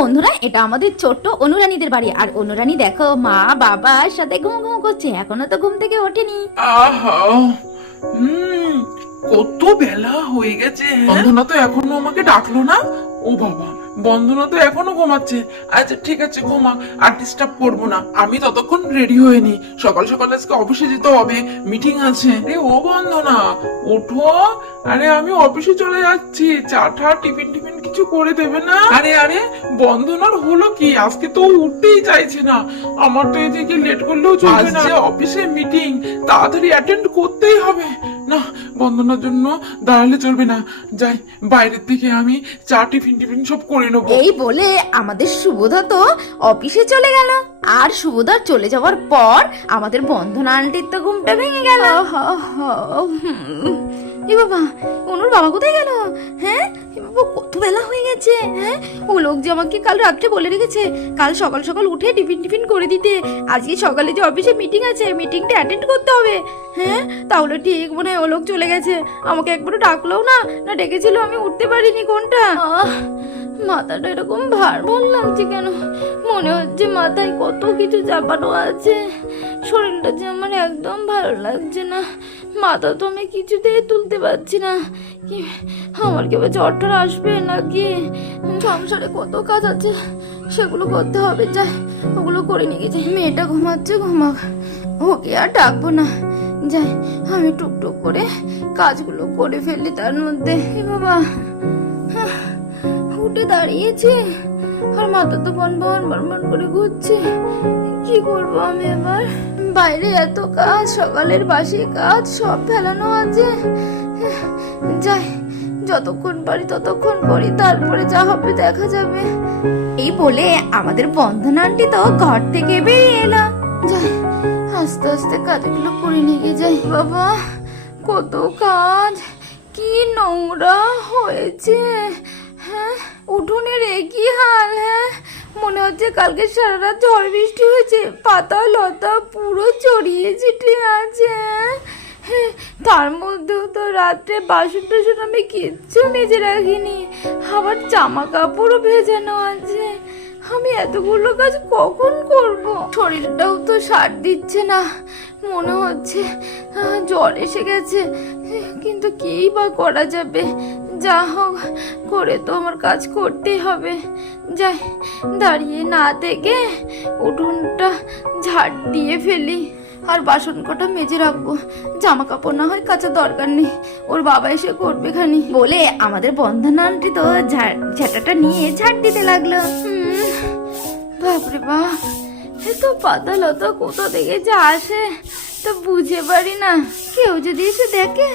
বন্ধুরা, এটা আমাদের ছোট্ট অনুরানীদের বাড়ি। আর অনুরানী দেখো মা বাবার সাথে ঘুম ঘুম করছে, এখনো তো ঘুম থেকে ওঠেনি। আহা কত বেলা হয়ে গেছে। বন্ধনা তো এখনো আমাকে ডাকলো না। ও বাবা, বন্ধনা তো এখনো ঘুমাচ্ছে। আচ্ছা ঠিক আছে, ঘুমা, আর ডিস্টার্ব করবো না। আমি ততক্ষণ রেডি হয়ে নি, সকাল সকাল আজকে অফিসে যেতে হবে, মিটিং আছে। আরে ও বন্ধনা, ওঠো। আরে আমি অফিসে চলে যাচ্ছি, চা টা টিফিন টিফিন কিছু করে দেবে না? আরে আরে বন্ধনার হলো কি, আজকে তো উঠতেই চাইছে না। আমার তো এদিকে লেট করলেও চলবে না, অফিসে মিটিং তাড়াতাড়ি অ্যাটেন্ড করতেই হবে। না, বন্ধনার জন্য দাঁড়ালে চলবে না। যাই, বাইরের থেকে আমি চা টিফিন টিফিন সব করে নেবো। এই বলে আমাদের শুভদা তো অফিসে চলে গেল। আর শুভদার চলে যাওয়ার পর আমাদের বন্ধনা আন্টির তো ঘুমটা ভেঙে গেল। এ বাবা, অনুর বাবা কোথায় গেল? হ্যাঁ, কত বেলা হয়ে গেছে। হ্যাঁ, ও লোক যে আমাকে কাল রাত্রে বলে রেখেছে কাল সকাল সকাল উঠে টিফিন টিফিন করে দিতে। আজকে সকালে যে অফিসে মিটিং আছে, মিটিংটা অ্যাটেন্ড করতে হবে। হ্যাঁ, তাহলে ঠিক মনে হয় ও লোক চলে গেছে। আমাকে একবারও ডাকলেও না, না ডেকেছিল, আমি উঠতে পারিনি। কোনটা মাথাটা এরকম ভার ভার লাগছে কেন? মনে হচ্ছে মাথায় কত কিছু চাপানো আছে। শরীরটা যে আমার একদম ভালো লাগছে না। মাথা তো আমি কিছুতেই তুলতে পারছি না। কি আমার কি জ্বরটা আসবে নাকি? সংসারে কত কাজ আছে, সেগুলো করতে হবে। যাই, ওগুলো করে নিয়ে গেছে। মেয়েটা ঘুমাচ্ছে, ঘুমাক, ওকে আর ডাকবো না। যাই, আমি টুকটুক করে কাজগুলো করে ফেললি তার মধ্যে। এ বাবা, উঠে দাঁড়িয়েছে আর মাথা তো বন বন বন করে ঘুরছে। কি করবো আমি এবার? বাইরে এত কাজ, সকালের বাসি কাজ সব ফেলানো আছে। যাই, যতক্ষণ পারি ততক্ষণ করি, তারপরে যা হবে দেখা যাবে। এই বলে আমাদের বন্ধনা আন্টি তো ঘর থেকে বেরিয়ে এলো। যাই, আস্তে আস্তে কাজগুলো করে নিয়ে যাই। বাবা, কত কাজ, কি নোংরা হয়েছে। হ্যাঁ, উঠোনের একই হাল। হ্যাঁ, মনে হচ্ছে কালকে সারা রাত ঝড় বৃষ্টি হয়েছে, পাতা লতা পুরো ছড়িয়ে ছিটিয়ে আছে। হ্যাঁ, তার মধ্যেও তো রাত্রে বাসন টাসন আমি কিচ্ছু মেজে রাখিনি, আবার জামা কাপড়ও ভেজানো আছে। আমি এতগুলো কাজ কখন করব? শরীরটাও তো সাথ দিচ্ছে না, মনে হচ্ছে জ্বর এসে গেছে। কিন্তু কি বা করা যাবে? যা হোক করে তো আমার কাজ করতেই হবে। যাই, দাঁড়িয়ে না থেকে উঠোনটা ঝাড় দিয়ে ফেলি, আর বাসন কটা মেজে রাখবো। জামা কাপড় না হয় কাচা দরকার নেই, ওর বাবা এসে করবে খানি। বলে আমাদের বন্ধনা আন্টি তো ঝাঁটাটা নিয়ে ঝাড় দিতে লাগলো। বাপরে বাপ, এত পাতা লতা কোথা থেকে যা আসে তা বুঝে পারি না। কেউ যদি এসে দেখে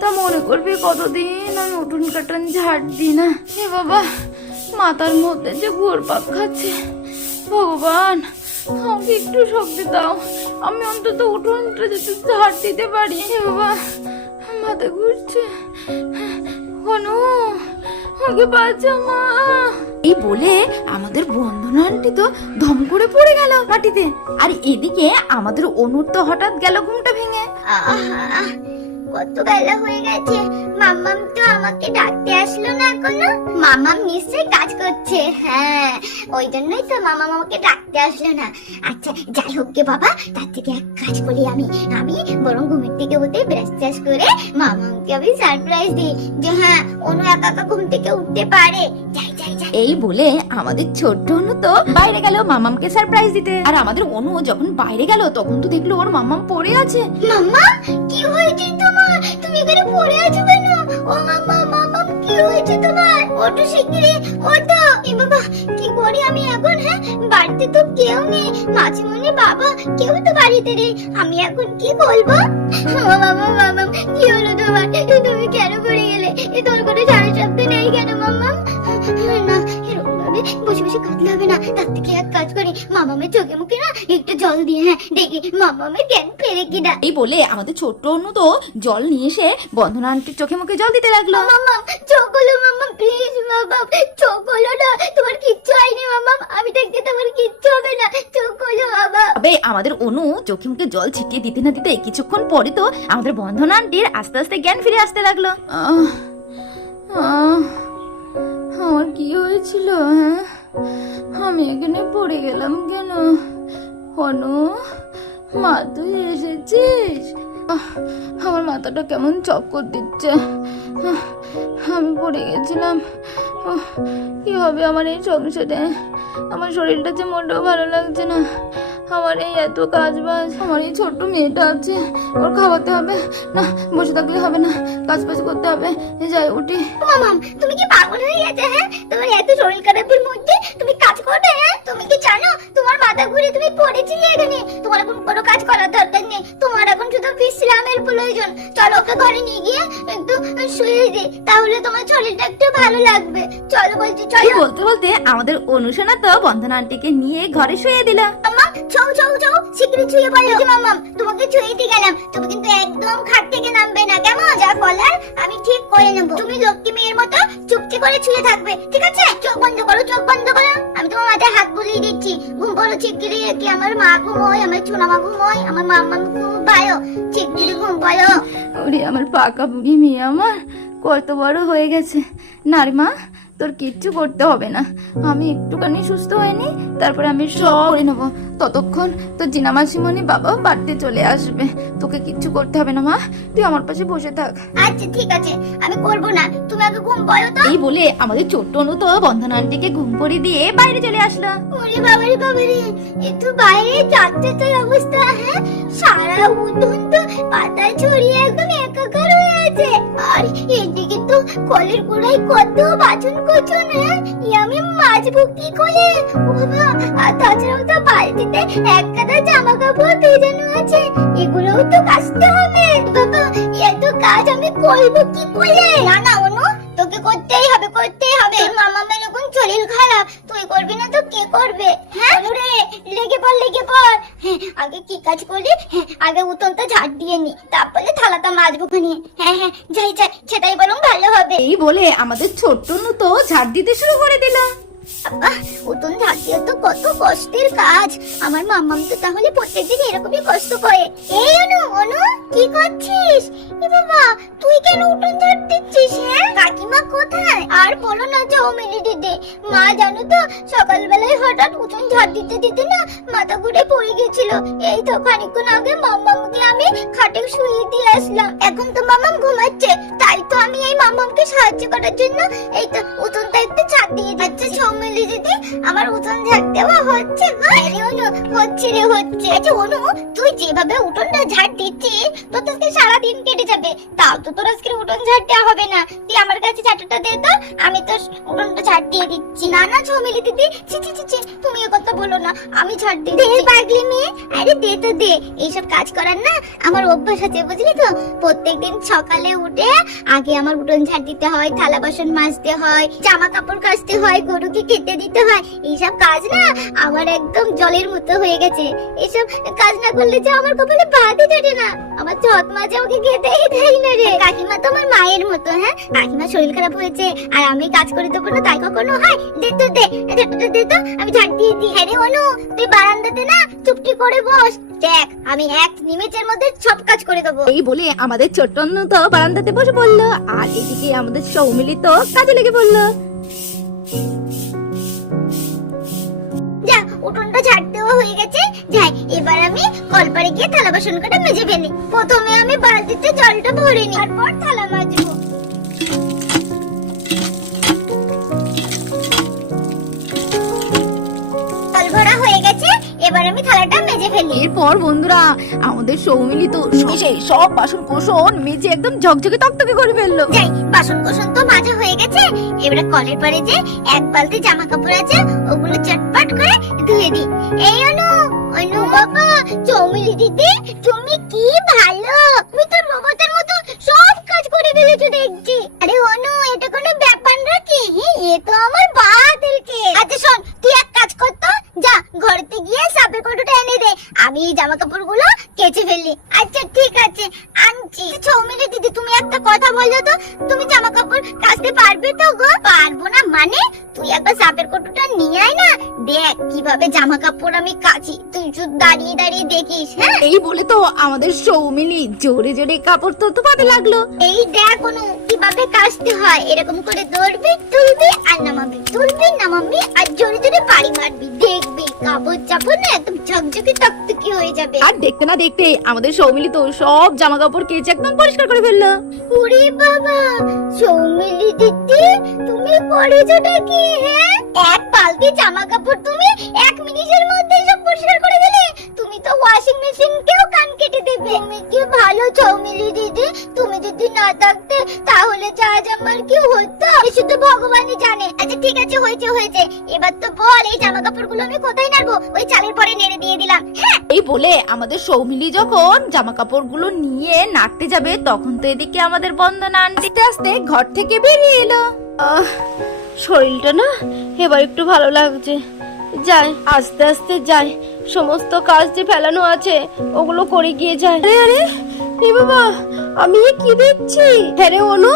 তা মনে করবে কতদিন আমি উঠোন কাটান ঝাড় দিই না। এ বাবা, মাথার মধ্যে যে ঘুরপাক খাচ্ছে। ভগবান, আমাকে একটু শক্তি দাও, আমি অন্তত উঠোনটা যাতে ঝাড় দিতে পারি। এ বাবা, মাথা ঘুরছে। অনু, আমাকে বাঁচা মা। এই বলে আমাদের বন্ধনা আন্টি তো ধম করে পড়ে গেল মাটিতে। আর এদিকে আমাদের অনুর তো হঠাৎ গেল ঘুমটা ভেঙে। কত বেলা হয়ে গেছে, মাম্মাম তো আমাকে ডাকতে আসলো না এখনো। মাম্মাম নিশ্চয়ই কাজ করছে। হ্যাঁ, ওই জন্যই তো মাম্মাম আমাকে ডাকতে আসলো না। আচ্ছা যাই হোক গে বাবা, তার থেকে এক কাজ করি আমি বরং ঘুমের থেকে উঠে ব্রাশ ট্রাশ করে মাম্মামকে আমি সারপ্রাইজ দিই যে হ্যাঁ, অনু একা একা ঘুম থেকে উঠতে পারে। যাই যাই যাই। এই বলে আমাদের ছোট্ট অনু তো বাইরে গেল মামামকে সারপ্রাইজ দিতে। আর আমাদের অনু যখন বাইরে গেল তখন তো দেখলো ওর মামাম পড়ে আছে। মাম্মা, কি হয়েছে তোমার? তুমি এখানে পড়ে আছো কেন? ও মাম্মা, মাম্মা কি হয়েছে তোমার? ওঠো শিগগিরই, ওঠো। এ বাবা, কি করি আমি এখন? হ্যাঁ, বাড়িতে তো কেউ নেই, মাঝিমণি বাবা কেউ তো বাড়িতে নেই, আমি এখন কি বলবো? মামা, কি হলো তোমার? তুমি কেন পড়ে গেলে? তোর কোনো সারা শব্দ নেই কেন মাম্মা? না, এরকম ভাবে বসে বসে কাঁদলে হবে না। তার থেকে এক কাজ করি, মামামের চোখে মুখে না একটু জল দিয়ে হ্যাঁ দেখি মামামের জ্ঞান ফেরে কিনা। এই বলে আমাদের ছোট্ট অনু তো জল নিয়ে এসে বন্ধনা আন্টির চোখে মুখে জল দিতে লাগলো। মাম্মা, চোখ হলো মাম্মা, প্লিজ মাম্মা, চোখ হলো না, তোমার কিচ্ছু হয়নি মাম্মা, আমি দেখতে তোমার কিচ্ছু হবে না, চোখ হলো বাবা। তবে আমাদের অনু চোখে মুখে জল ছিটিয়ে দিতে না দিতে কিছুক্ষণ পরে তো আমাদের বন্ধনা আন্টির আস্তে আস্তে জ্ঞান ফিরে আসতে লাগলো। আমার কি হয়েছিল? হ্যাঁ, পড়ে গেলাম কেন? অনু, মা তুই এসেছিস? আমার মাথাটা কেমন চক্কর দিচ্ছে। আমি পড়ে গেছিলাম। কি হবে আমার এই সংসারে? আমার শরীরটা যে মোটেও ভালো লাগছে না। আমার এই এত কাজ বাজ, আমার এই ছোট্ট মেয়েটা আছে, ওর খাওয়াতে হবে। না, বসে থাকলে হবে না, কাজ বাজ করতে হবে। যাই উঠি। মামাম, তুমি কি পাগল হয়ে গেছে? হ্যাঁ, তোমার এত শরীর খারাপের মধ্যে তুমি কাজ করবে? হ্যাঁ, তুমি কি জানো তোমার মাথা ঘুরে তুমি পড়েছিলে এখানে? তোমার এখন কোনো কাজ করার দরকার নেই, তোমার এখন শুধু বিশ্রামের প্রয়োজন। চলো ওকে ঘরে নিয়ে গিয়ে একটু শুয়ে দিই, তাহলে তোমার শরীরটা একটু ভালো লাগবে। চলো বলছি, চলো। বলতে বলতে আমাদের অনুশোনা তো বন্ধনা আন্টিকে নিয়ে ঘরে শুয়ে দিল। মামা, চৌ চৌ চৌ, শিগগিরই ছুঁয়ে পড়ো। এই যে মামাম, তোমাকে ছুঁয়ে দিয়ে গেলাম, তুমি কিন্তু একদম খাট থেকে নামবে না, কেমন? যা বলার আমি ঠিক করে নেব। তুমি লক্ষ্মী মেয়ের মতো চুপটি করে ছুঁয়ে থাকবে, ঠিক আছে? চোখ বন্ধ করো, চোখ বন্ধ করো। আমি তোমার মাথায় হাত বুলিয়ে দিচ্ছি। ঘুম পড়ো শিগগিরই। কি আমার মা ঘুমোয়, আমার চুনা মা ঘুমোয়, আমার মাম্মা খুব ভালো। শিগগিরই ঘুম পড়ো। ওরে আমার পাকা বুড়ি মেয়ে আমার কত বড় হয়ে গেছে। না রে মা, তোর কিচ্ছু করতে হবে না। আমি একটুখানি সুস্থ হয়নি, তারপরে আমি সব করে নেবো। ততক্ষণ তোর জিনা মাসিমণি বাবা বাড়িতে চলে আসবে। তোকে কিচ্ছু করতে হবে না মা, তুই আমার পাশে বসে থাক। আচ্ছা ঠিক আছে, আমি করবো না, তুমি আগে ঘুম পড়ো তো। এই বলে আমাদের ছোট্ট অনু তো বন্ধনা আন্টিকে ঘুম পড়িয়ে দিয়ে বাইরে চলে আসলো। ওরে বাবারে বাবারে, একটু বাইরে যাচ্ছে তো অবস্থা। হ্যাঁ, সারা উঠোন তো পাতা ছড়িয়ে একদম একাকার হয়ে আছে। আর এদিকে তো কলের গোড়ায় কত বাছন কোচন। হ্যাঁ, আমি মাজবো কি করে? ও বাবা, আর তাছাড়াও তো বালতিতে এক গাদা জামা কাপড় ভেজানো আছে, এগুলোও তো কাচতে হবে। বাবা, এত কাজ আমি করবো কি করে? না না অনু, তোকে করতেই হবে, করতেই হবে। মামা মেয়ের এখন শরীর খারাপ, তুই করবি না তো কে করবে? হ্যাঁ রে, লেগে পড়, লেগে পড়। হ্যাঁ, আগে কি কাজ করলি? হ্যাঁ, আগে উঠোনটা ঝাড় দিয়ে নি, তারপরে থালাটা মাজবো খানি। হ্যাঁ হ্যাঁ, যাই যাই, সেটাই বরং ভালো হবে। এই বলে আমাদের ছোট্ট অনু তো ঝাড় দিতে শুরু করে দিল। উঠোন ঝাড় দিয়ে তো কত কষ্টের কাজ। আমার মাম্মাম তো তাহলে প্রত্যেকদিন এরকমই কষ্ট করে। এই অনু, অনু কি করছিস? এ বাবা, তুই কেন উঠোন ঝাড় দিচ্ছিস? হ্যাঁ, কাকিমা কোথায়? আর বলো না চৌমিলি দিদি, মা জানো তো সকালবেলায় হঠাৎ উঠোন ঝাড় দিতে দিতে না মাথা ঘুরে পড়ে গেছিল। এই তো খানিকক্ষণ আগে মাম্মামকে আমি খাটে শুয়ে দিয়ে আসলাম। এখন তো মাম্মাম ঘুমাচ্ছে, তাই তো আমি এই মাম্মামকে সাহায্য করার জন্য এই তো উঠোনটা একটু ঝাড় দিয়ে দিচ্ছি। চৌমিলি দিদি, আমার উঠোন ঝাড় দেওয়া হচ্ছে গো? আরে অনু, হচ্ছে রে, হচ্ছে। আচ্ছা অনু, তুই যেভাবে উঠোনটা ঝাড় দিচ্ছিস তো তোকে সারা দিন কেটে যাবে, তাও তো তোর আজকে উঠোন ঝাড় দেওয়া হবে না। তুই আমার কাছে ঝাড়ুটা দে তো, আমি তোর উঠোনটা ঝাড় দিয়ে দিচ্ছি। না না চৌমিলি দিদি, ছি ছি ছি ছি, তুমি এ কথা বলো না, আমি ঝাড় দিয়ে দিচ্ছি। পাগলি মেয়ে, আরে দে তো দে। এইসব কাজ করার না আমার অভ্যাস আছে, বুঝলি তো? প্রত্যেকদিন সকালে উঠে আগে আমার উঠোন ঝাড় দিতে হয়, থালা বাসন মাজতে হয়, জামা কাপড় কাচতে হয়, গরুকে খেতে দিতে হয়। এইসব কাজ না আমার একদম জলের মতো হয়ে গেছে। এইসব কাজ না করলে যে আমার কপালে ভাতই জোটে না। আমার চট মাঝে ওকে খেতেই দেয় না রে। কাকিমা তো আমার মায়ের মতো। হ্যাঁ, কাকিমা শরীর খারাপ হয়েছে আর আমি কাজ করে দেবো না তাই কখনো হয়? দে তো দে, ঝাড়টা দে তো, আমি ঝাড় দিয়ে দিই। হ্যাঁ রে অনু, তুই বারান্দাতে না চুপটি করে বস, দেখ আমি এক নিমেষের মধ্যে সব কাজ করে দেবো। এই বলে আমাদের ছোট্ট অনু তো বারান্দাতে বসে পড়লো, আর এদিকে আমাদের সৌমিলি তো কাজে লেগে পড়লো। যা, উঠোনটা ঝাড় দেওয়া হয়ে গেছে, যাই এবার আমি কলপারে গিয়ে থালা বাসন কটা মেজে ফেলি। প্রথমে আমি বালতিতে জলটা ভরে নিই, তারপর থালা মাজবো। জল ভরা হয়ে গেছে, এবার আমি থালাটা মেজে ফেলি। এরপর বন্ধুরা আমাদের সৌমিলি তো সেই সব বাসন কোসন মেজে একদম ঝকঝকে তকতকে করে ফেললো। যাই, বাসন কোসন তো মাজা হয়ে গেছে, এবারে কলের পারে যে এক বালতি জামা কাপড় আছে ওগুলো চটপট করে ধুয়ে দিই। এই অনু, অনু বাবা, চৌমিলি দিদি তুমি কি ভালো, তুমি তো রোবটের মতো সব কাজ করে ফেলেছো দেখছি। আরে অনু, এটা কোনো ব্যাপার নাকি? এ তো আমার বাহাতের কে। আচ্ছা শোন, তুই এক কাজ কর তো, যা ঘরেতে গিয়ে সাপের কৌটোটা এনে দে, আমি এই জামা কাপড় গুলো কেচে ফেলি। আচ্ছা ঠিক আছে, আনছি। চৌমিলি দিদি তুমি একটা কথা বলো তো, তুমি জামা কাপড় কাচতে পারবে তো গো? পারবো না মানে? তুই একবার সাপের কৌটোটা নিয়ে আয় না, দেখ কিভাবে জামা কাপড় আমি কাচি, তুই শুধু দাঁড়িয়ে দাঁড়িয়ে দেখিস। হ্যাঁ, এই বলে তো আমাদের সৌমিলি জোরে জোরে কাপড় তোলতে লাগলো। এই দেখ অনু, কিভাবে কাচতে হয়, এরকম করে ধরবি, তুলবি আর নামাবি, তুলবি নামাবি আর জোরে জোরে বাড়ি মারবি, দেখবি কাপড় চাপড় না একদম ঝকঝকে টকটকে হয়ে যাবে। আর দেখতে না দেখতে আমাদের সৌমিলি তো সব জামা কাপড় কেচে একদম পরিষ্কার করে ফেললো। ওরে বাবা, সৌমিলি দিদি তুমি করেছোটা কি? হ্যাঁ, এক বালতি জামা কাপড় তুমি 1 মিনিটের মধ্যে সব পরিষ্কার করে দিলে। তুমি তো ওয়াশিং মেশিন কেও কান কেটে দেবে। তুমি কি ভালো সৌমিলি দিদি, তুমি যদি না থাকতে তাহলে যা আমার কি হতো শুধু ভগবানই জানে। আচ্ছা ঠিক আছে, হয়েছে হয়েছে, এবার তো বল এই জামা কাপড়গুলো আমি কোথায় নাড়বো? ওই চালের পরে নেড়ে দিয়ে দিলাম। হ্যাঁ, এই বলে আমাদের সৌমিলি যখন জামা কাপড়গুলো নিয়ে নাড়তে যাবে তখন তো এদিকে আমাদের বন্দনা আনতে আসতে ঘর থেকে বেরিয়ে এলো। শরীরটা না এবার একটু ভালো লাগছে, যাই আস্তে আস্তে যাই, সমস্ত কাজ যে ফেলানো আছে ওগুলো করে গিয়ে যায়। আরে আরে এ বাবা, আমি এ কি দেখছি? হ্যাঁ রে অনু,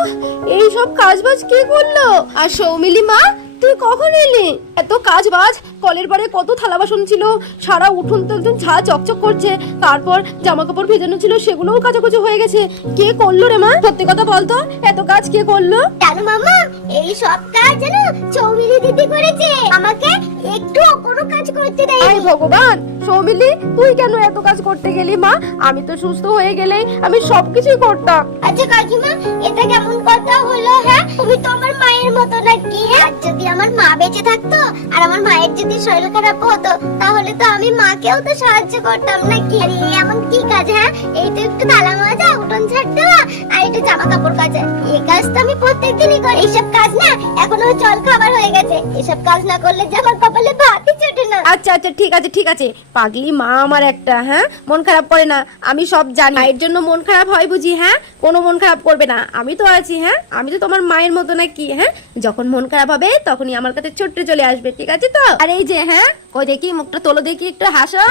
এই সব কাজ বাজ কে করলো? আর সৌমিলি মা, তুই কখন এলি? এত কাজ বাজ, কলের পারে কত থালা বাসন ছিল, সারা উঠোন তো একদম ঝা চকচক করছে, তারপর জামা কাপড় ভেজানো ছিল সেগুলোও কাচাকুচি হয়ে গেছে। কে করলো রে মা? সত্যি কথা বলতো, এত কাজ কে করলো? জানো মামা, এই সব কাজ জানো সৌমিলি দিদি করেছে, আমাকে একটু কোনো কাজ করতে দেয়নি। আয় ভগবান, সৌমিলি তুই কেন এত কাজ করতে গেলি মা? আমি তো সুস্থ হয়ে গেলেই আমি সবকিছুই করতাম। আচ্ছা কাকিমা, এটা কেমন কথা হলো? হ্যাঁ, তুমি তো আমার মায়ের মতো নাকি? আর যদি আমার মা বেঁচে থাকতো আর আমার মায়ের যদি শরীর খারাপ হতো তাহলে তো আমি মাকেও তো সাহায্য করতাম নাকি? আর এই এমন কি কাজ? হ্যাঁ, এই তো একটু থালা মাজা, উঠোন ঝাড় দেওয়া আর একটু জামা কাপড় কাচা, এই কাজ তো আমি প্রত্যেকদিনই করি। এইসব কাজ না এখন আমার জল খাবার হয়ে গেছে, এসব কাজ না করলে যে আমার কপালে ভাতই জোটে না। আচ্ছা আচ্ছা ঠিক আছে ঠিক আছে, পাগলি মা আমার একটা, হ্যাঁ মন খারাপ করে না, আমি সব জানি। মায়ের জন্য মন খারাপ হয় বুঝি? হ্যাঁ, কোনো মন খারাপ করবে না, আমি তো আছি। হ্যাঁ, আমি তো তোমার মায়ের মতো নাকি? হ্যাঁ, যখন মন খারাপ হবে তখনই আমার কাছে ছোট্ট চলে আসবে, ঠিক আছে তো? আর এই যে হ্যাঁ, কই দেখি মুখটা তোলো দেখি, একটু হাসো,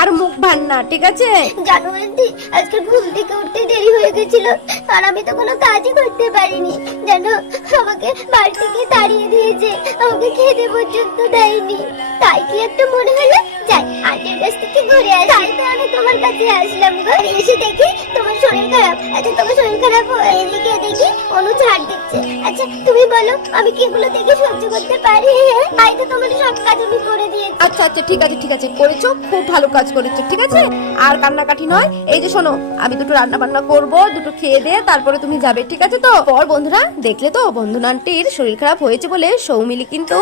আর মুখ ভান্না, ঠিক আছে? জানো আন্টি, আজকে ঘুম থেকে উঠতে দেরি হয়ে গেছিল আর আমি তো কোনো কাজই করতে পারিনি। জানো, আমাকে বাড়ি থেকে তাড়িয়ে দিয়েছে, আমাকে খেতে পর্যন্ত দেয়নি। তাই কি একটা মনে হলো যাই আন্টির কাছ থেকে ঘুরে আসি। তাই তো আমি তোমার কাছে আসলাম গো। এসে দেখি তোমার শরীর খারাপ। আচ্ছা তোমার শরীর খারাপ এদিকে দেখি অনু ঝাড় দিচ্ছে। আচ্ছা তুমি বলো আমি কি এগুলো দেখে সহ্য করতে পারি? তাই তো তোমার সব কাজ আমি করে দিয়েছি। আচ্ছা আচ্ছা ঠিক আছে ঠিক আছে, করেছো, খুব ভালো কাজ করেছো, ঠিক আছে? আর কান্নাকাটি নয়। এই যে শোনো, আমি দুটো রান্না বান্না করবো, দুটো খেয়ে দিয়ে তারপরে তুমি যাবে, ঠিক আছে তো? পর বন্ধুরা দেখলে তো, বন্ধনা আন্টির শরীর খারাপ হয়েছে বলে সৌমিলি কিন্তু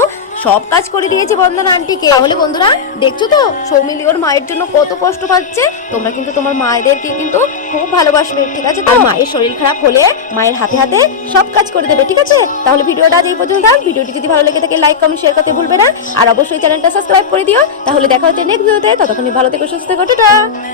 সব কাজ করে দিয়েছে বন্দনা আন্টিকে। তাহলে বন্ধুরা দেখছো তো সৌমিলি ওর মায়ের জন্য কত কষ্ট পাচ্ছে। তোমরা কিন্তু তোমার মায়েদেরকে কিন্তু খুব ভালোবাসবে, ঠিক আছে তো? আর মায়ের শরীর খারাপ হলে মায়ের হাতে হাতে সব কাজ করে দেবে, ঠিক আছে? তাহলে ভিডিওটা আজ এই পর্যন্ত। ভিডিওটি যদি ভালো লেগে থাকে লাইক কমেন্ট শেয়ার করতে ভুলবে না, আর অবশ্যই চ্যানেলটা সাবস্ক্রাইব করে দিও। তাহলে দেখা হচ্ছে নেক্সট ভিডিওতে, ততক্ষণ ভালো থেকো, সুস্থ থেকো, টাটা।